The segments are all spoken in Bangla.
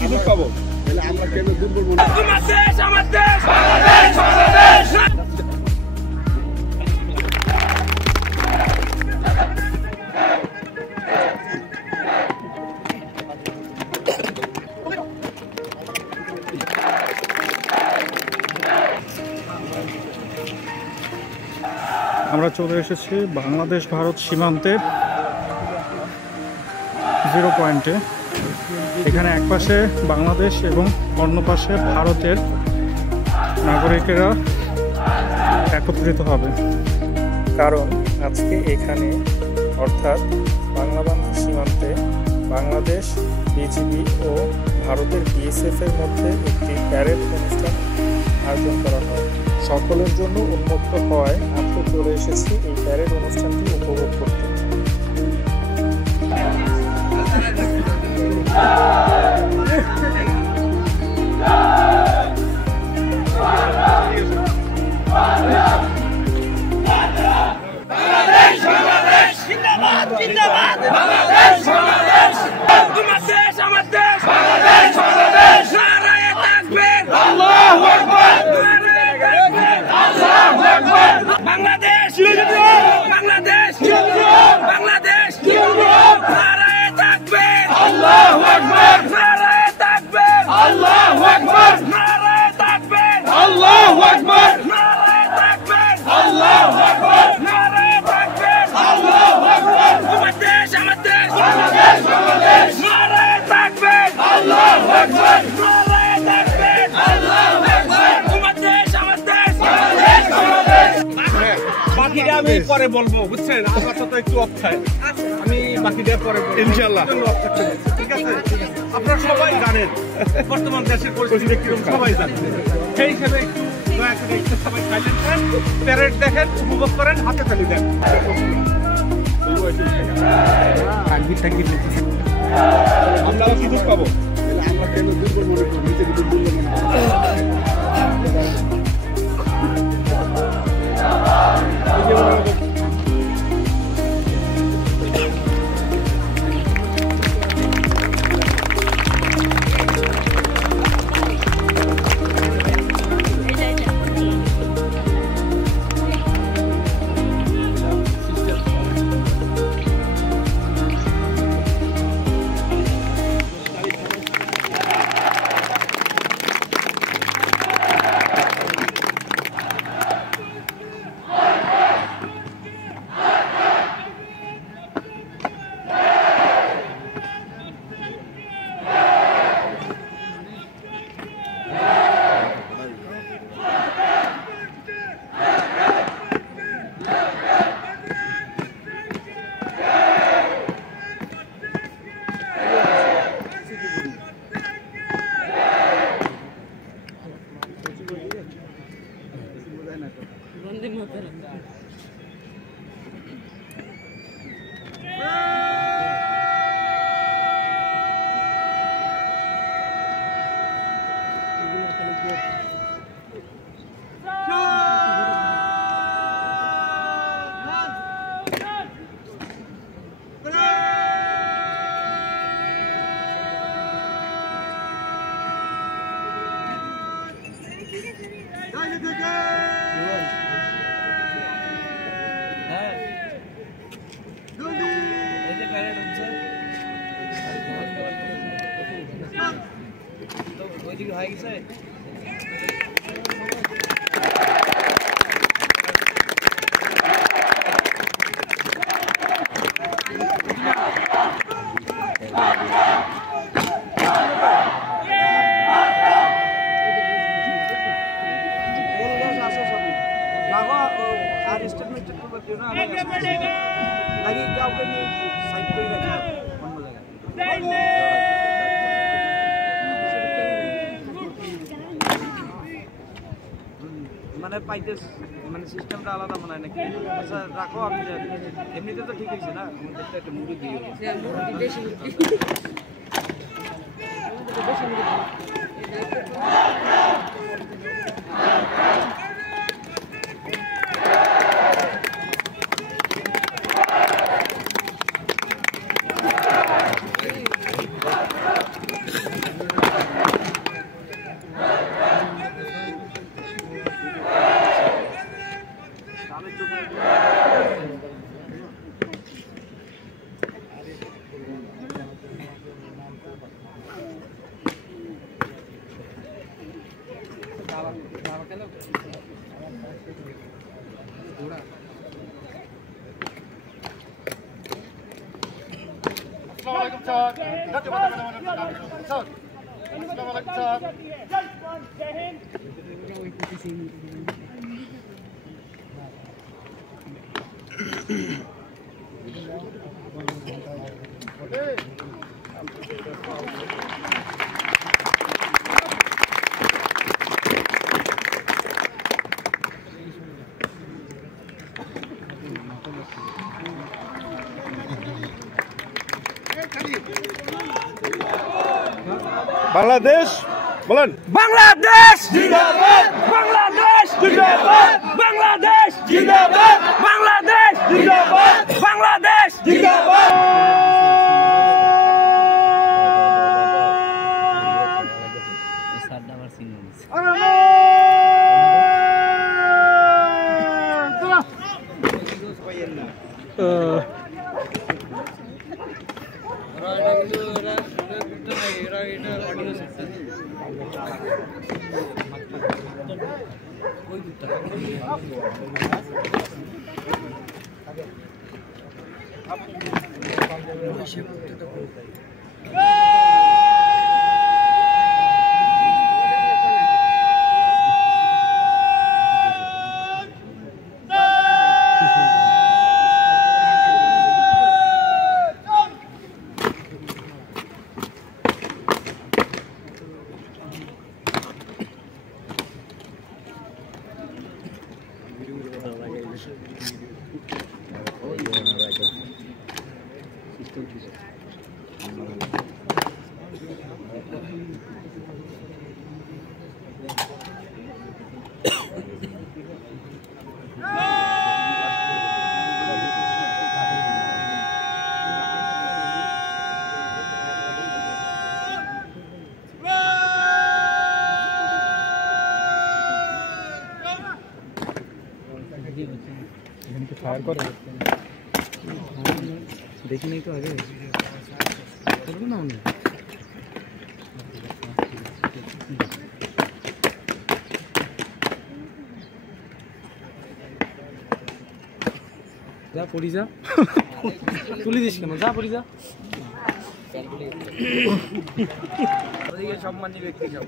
কি দুধ পাবো? আমরা কেন দুর্বল আমরা চলে এসেছি বাংলাদেশ ভারত সীমান্তের 0 পয়েন্টে। এখানে এক পাশে বাংলাদেশ এবং অন্য পাশে ভারতের নাগরিকেরা একত্রিত হবে, কারণ আজকে এখানে অর্থাৎ বাংলাবান্ধ সীমান্তে বাংলাদেশ বিজিবি ও ভারতের বিএসএফ এর মধ্যে একটি প্যারেড অনুষ্ঠান আয়োজন করা হয়। সকলের জন্য উন্মুক্ত হওয়ায় আজকে চলে এসেছি এই প্যারেড অনুষ্ঠানটি উপভোগ করতে। বাকিটা আমি পরে বলবো, বুঝছেন? আমার সাথে একটু অপশায় আমি বাকিটা পরে বলবো ইনশাআল্লাহ। ঠিক আছে, আপনারা সবাই জানেন বর্তমান দেশের পরিস্থিতি কিরকম, সবাই জানেন। সেই হিসেবে একটু দয়া করে একটু সবাই সাইলেন্ট করেন, প্যারেড দেখেন, উপভোগ করেন, হাতে তালি দেন। আমরা কি দুধ পাবো? আমরা কেন দুর্বল মনে করি, নিজেকে দুর্বল মনে করি। হয়ে গেছে। আর স্টেটমেন্ট করবার জন্য লাগে কাউকে নিয়ে সাইড করে রাখা অন্য জায়গায়। মানে পাইতে মানে সিস্টেমটা আলাদা মনে হয় নাকি? আচ্ছা রাখো, আমি এমনিতে তো ঠিক হয়েছে না, একটা মুড়ি দিয়ে বাংলাদেশ বলেন, বাংলাদেশ জিন্দাবাদ, বাংলাদেশ জিন্দাবাদ, বাংলাদেশ জিন্দাবাদ, বাংলাদেশ জিন্দাবাদ, বাংলাদেশ জিন্দাবাদ। ফায়ার করে দেখি নাই তো আগে করবো না আমি যা পড়ি যা তুলি দিস কেন, যা পড়ি যা। সম্মানী ব্যক্তি সব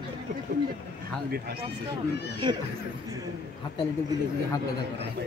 হাত তালি তো দিলে যদি হাত ব্যথা করে।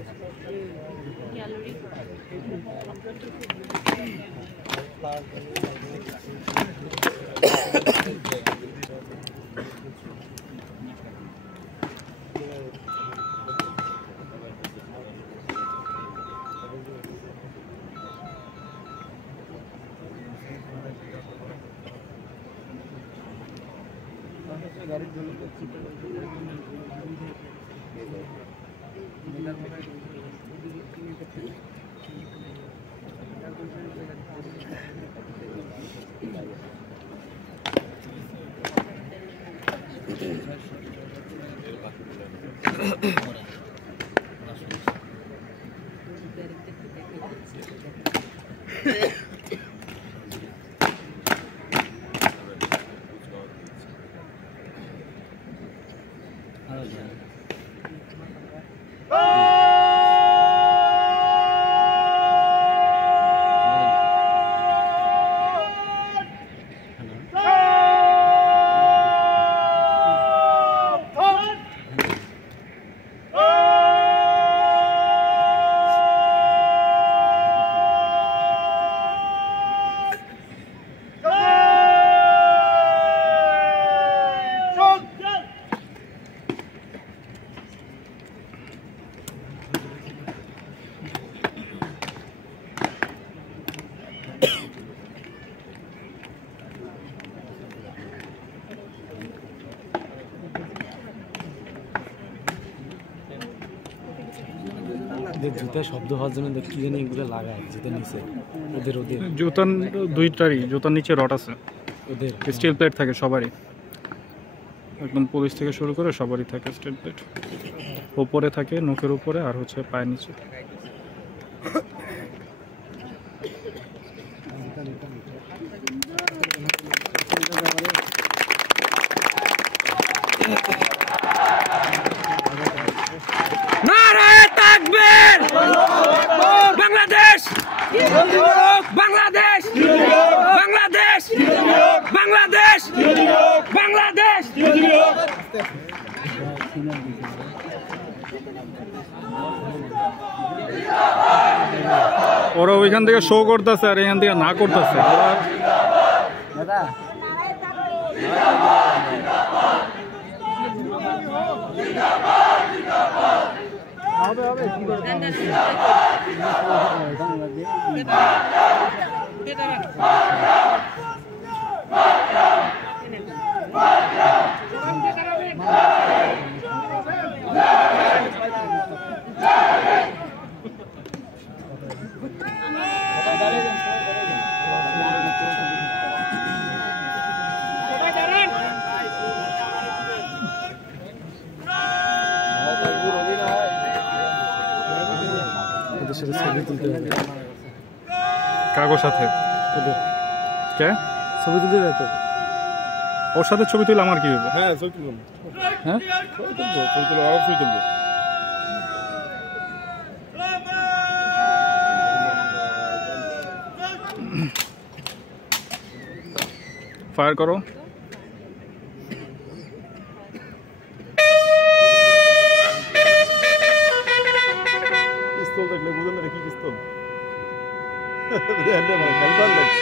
জুতা শব্দ হওয়ার জন্য কি জানি এগুলো লাগায় জুতার নিচে, ওদের ওদের জুতার দুইটারই, জুতার নিচে রড আছে, ওদের স্টিল প্লেট থাকে সবারই, একদম পুলিশ থেকে শুরু করে সবারই থাকে স্টিল প্লেট। উপরে থাকে নখের উপরে আর হচ্ছে পায়ের নিচে। বাংলাদেশ বাংলাদেশ বাংলাদেশ বাংলাদেশ ওরা ওইখান থেকে শো করতেছে আর এখান থেকে না করতেছে। কাগজ সাথে কে ছবি তুলতে যেত, ওর সাথে ছবি তুলে আমার কি হইব? হ্যাঁ ছবি তুলবো, হ্যাঁ ছবি তুলবো, আরো ছবি তুলবো। ফায়ার করো। পিস্তল দেখলে বুঝেন না কি পিস্তল? খেলবার লাগে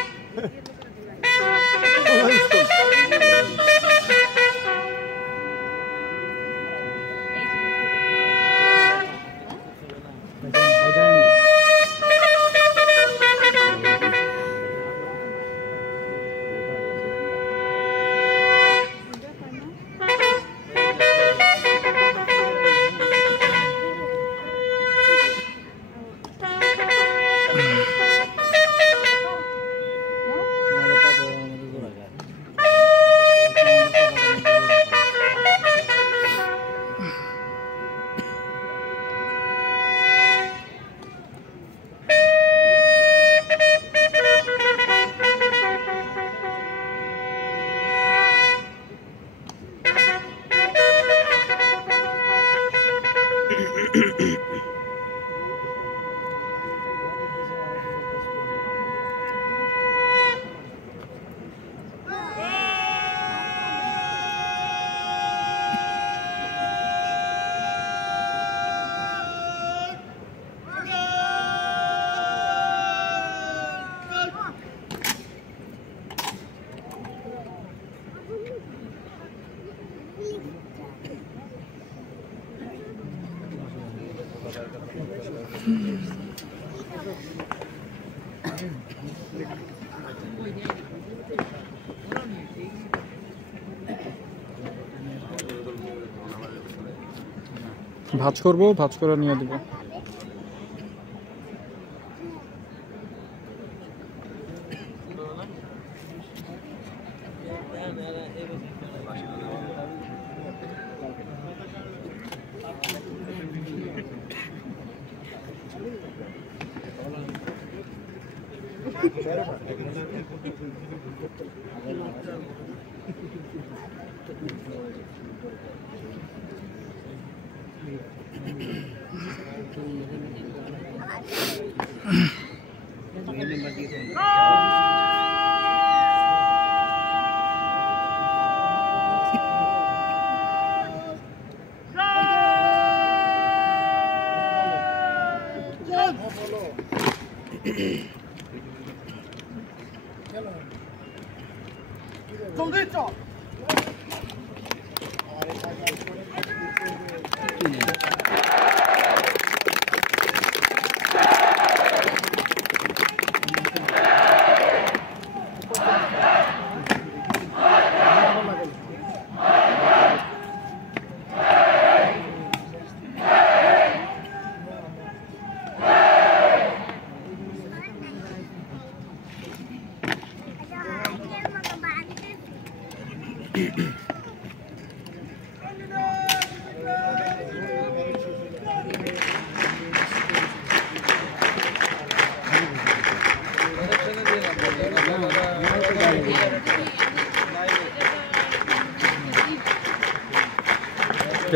ভাজ করবো, ভাজ করে নিয়ে দেবো।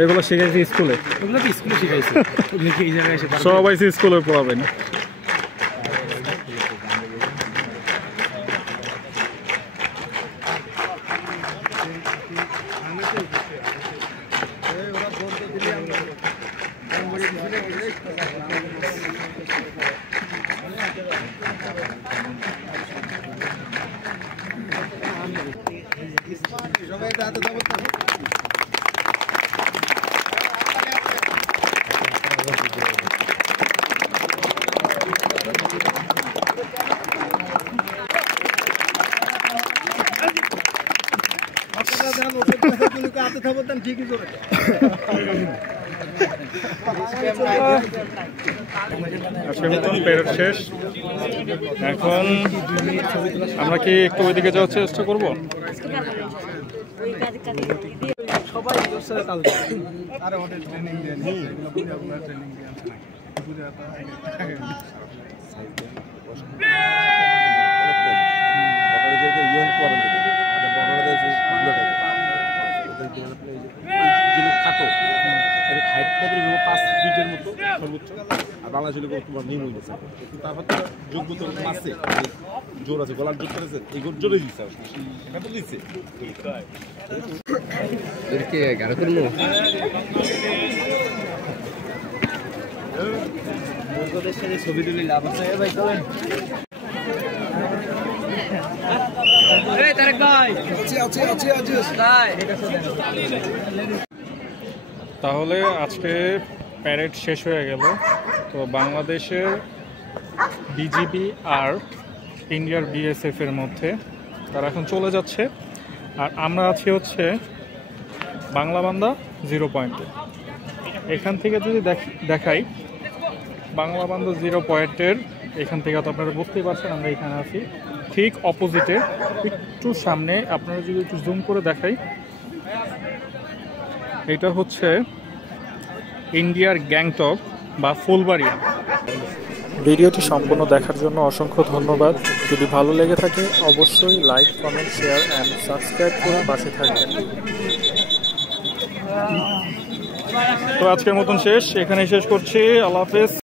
এগুলো শিখাইছি স্কুলে, ওগুলো তো স্কুলে শিখাইছে, এই জায়গায় এসে সবাই স্কুলে পড়াবেন। আজকের মতন প্যারেড শেষ। এখন আমরা কি একটু ওইদিকে যাওয়ার চেষ্টা করবো? সবাই ওর সাথে কাজ বাংলাদেশের তোমার নিয়ম হয়ে গেছে তার হয়তো যোগ্যতা আছে জোর আছে গলার জোর করেছে এই জোরে দিচ্ছে এখন তো দিচ্ছে ছবি তুলি লাভ আছে ভাই চলেন তাহলে আজকে প্যারেড শেষ হয়ে গেল। তো বাংলাদেশের বিজিবি আর ইন্ডিয়ার বিএসএফ এর মধ্যে তারা এখন চলে যাচ্ছে, আর আমরা আছি হচ্ছে বাংলাবান্ধা 0 পয়েন্টে। এখান থেকে যদি দেখাই বাংলাবান্ধা 0 পয়েন্টের এখান থেকে তো আপনারা বুঝতেই পারছেন আমরা এখানে আছি ঠিক অপোজিটে, একটু সামনে আপনারা যদি একটু জুম করে দেখাই, এটা হচ্ছে ইন্ডিয়ার গ্যাংটক বা ফুলবাড়িয়া। ভিডিওটি সম্পূর্ণ দেখার জন্য অসংখ্য ধন্যবাদ। যদি ভালো লেগে থাকে অবশ্যই like, comment, share and subscribe করে পাশে থাকবেন। তো আজকের মতন শেষ, এখানেই শেষ করছি। আল্লাহ হাফেজ।